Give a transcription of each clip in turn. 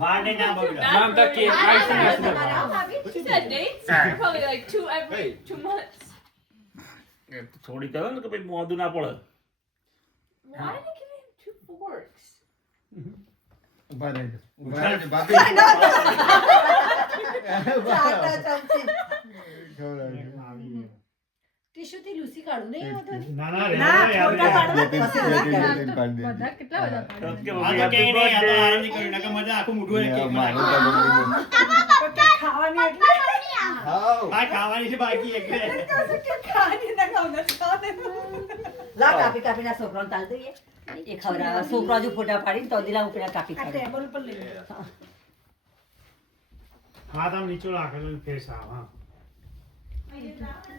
વાડે ના બગડા નામ તક કે She said dates are probably like 2 every 2 months. થોડી કરો ને કે ભાઈ મોઢું ના પડે. Why are they giving him 2 forks? Tissue થી લૂસી કાઢું નહીં હોતો ના બધા કેટલા બધા આ તો કે નહીં આ તો આરતી કરી નાખે મજા આખું મોઢું એક ખાવાની એટલે આ ખાવાની છે બાકી એક ખાવાની ના ખાવ લા કાપી કાપી ના છોકરાને તાલ દઈએ એ ખવડાવા છોકરા જો ફોટા પાડી તો દિલા ઉપર કાપી કાઢે ટેબલ પર લઈ હાથ આમ નીચો રાખે તો ફેસ હા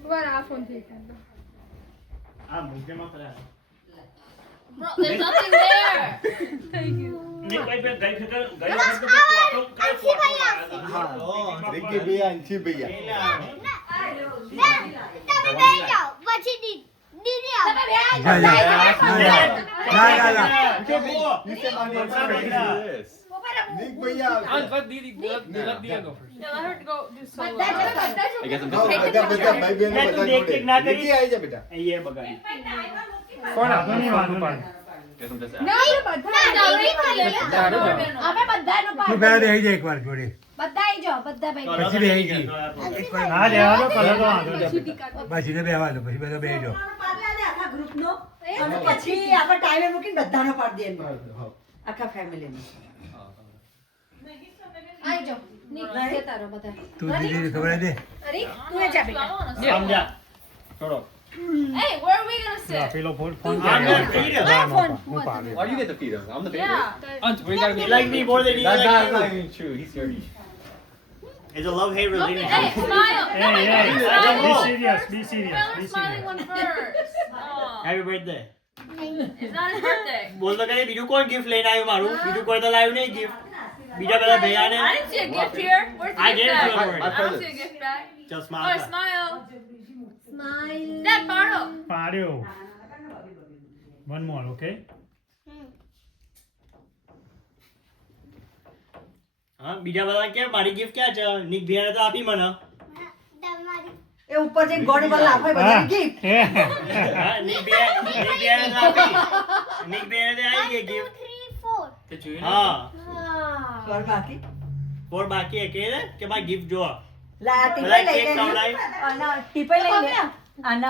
What our phone take? આ મુકેમાં પડા Bro, there's nothing there. Thank you. ને કોઈ બે ગઈ ફેર ગઈ ફોટો કઈ ફોટો હા રીકી ભૈયા અંશી ભૈયા તમે બે જાઓ પછી દીદી આવે નીક ભૈયા let Didi go Yeah, let her go do solo. બધા ભાઈ બહેનો તું બધા દેખ દેખ ના કરી. નીકી આવી જા બેટા અહીંયા બગાડી ફોન વાંધો નહીં, વાંધો નહીં. નહીં બધા નવરી મળે અમે બધાનો તું પાડ પહેલા બેસી જા એકવાર જોડે બધા આવી જાઓ બધા ભાઈ પછી બેસી ગઈ ના રહેવા દો, કરો તો વાંધો નહીં. પછી ને બેહવા દો પછી બધા બેસી જાઓ આખા ગ્રુપ નો અને પછી આપણે ટાઈમે મૂકીને બધાનો પાડી દે આખા ફેમિલી નો આવી જાઓ નીકળે તારો બધા તું દીદીને ખબર દે અરે તું જા બેટા I wanna sit. સમજા છોડો Hey, where are we gonna sit? પેલો ફોન ફોન આગળ થઈ રહ્યો. હું પાડે Why you get the freedom? I'm the Yeah. Aunt, we gotta be Like me more than he That's like not you. even true. He's 30. It's a love-hate Okay, relationship. hey, smile. Hey, hey, be Smile. serious, be We're serious, on be the smiling serious. one first. Oh, Happy birthday. it's not his birthday. બોલ તો કઈ બીજું કોણ gift લઈને આવ્યું મારું બીજું કોઈ તો લાવ્યું નહીં gift બીજા બધા ભૈયાને I didn't see a gift here. Where's the I gift gave it to bag? her. I don't see a gift bag. Just Oh, smile. smile. Smile Dad, Bardo. પાડ્યો. One more, okay? હા બીજા બધા કે મારી gift ક્યાં છે Nick ભૈયાને તો આપી મને તમારી એ ઉપર જે ગોળ વાળા આપે બધાની ગિફ્ટ હા નિક ભૈયાને તો આપી નિક ભૈયાને તો આવી ગઈ gift 3 4 હા ગોળ બાકી ફોર બાકી હે કે ભાઈ gift જો લા બધા ટીપે લઈ કેક લે ખવડાવી અને ટીપે લઈ લે અને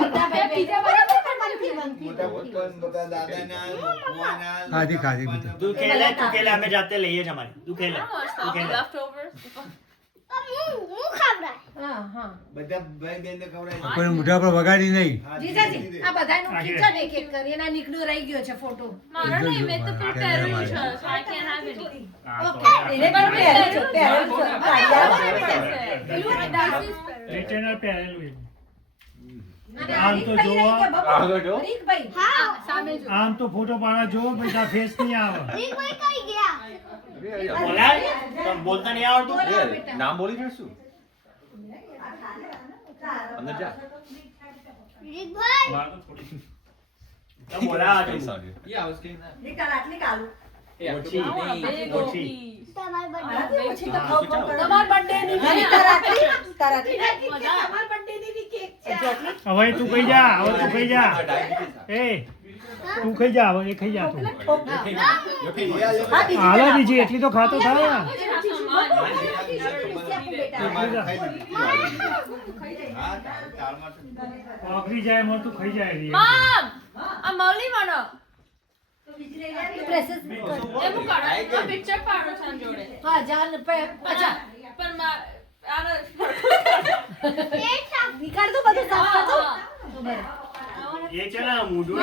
બધા ભાઈ બીજા બરાબર તમારી મોટા પપ્પા બધા દાદાના મોના ખાધી ખાધી બધા તું ખેલે અમે જાતે લઈએ છે અમારી તું ખેલે I don't want to stop the leftovers. હું ખાવડાય હા હા બધા ભાઈ બહેનને ખવડાવી કોઈ મોઢા પર વગાડી નહીં જીજાજી આ બધાનું ખીચા એક એક કરી એના નીકળ્યો રહી ગયો છે ફોટો Mara, no, મેં તો prepared છે, so I can't have any. એને પણ પહેરેલું છે, પહેરેલું છે. Retainer પહેરેલું છે. અને આમ તો હરીફભાઈ જોવા- રહી ગયા આગળ બાબા. જો. હરીફભાઈ. હા સામે જો. આમ તો ફોટો પાડવા જો પછી આ ફેસ નહીં આવે રીક ભાઈ કઈ ગયા બોલાય તને બોલતા નહીં આવડતું નામ બોલી રહ્યો છું અંદર જા રીક ભાઈ તો બોલા Yeah, I was getting that. નીકાળ, આટલી કાઢું. Yeah, ઓછી. I want a big old ઓછી. piece. તમારી બર્થડે આનાથી ઓછી તો હા. ખાવ ખાવ કરો. તમાર birthday ની અને તારાથી તારાથી તમાર birthday ની કેક છે જેટલી હવે તું ખાઈ જા હવે તું ખાઈ જા એ તું ખાઈ જા હવે એ ખાઈ જા તું હાલો બીજી એટલી તો ખાતો થાય You have some money. આખરી જાય એમાં તું ખાઈ જાય રી. Mom! આ મૌલી માનો. પ્રેસેસ એ મુકાડો. પિક્ચર પાડો છે આની જોડે. હા જાન પાછા પણ મા- આનો નીકાળ દો બધું સાફ કર દો હા. એ છે ને મૂઢું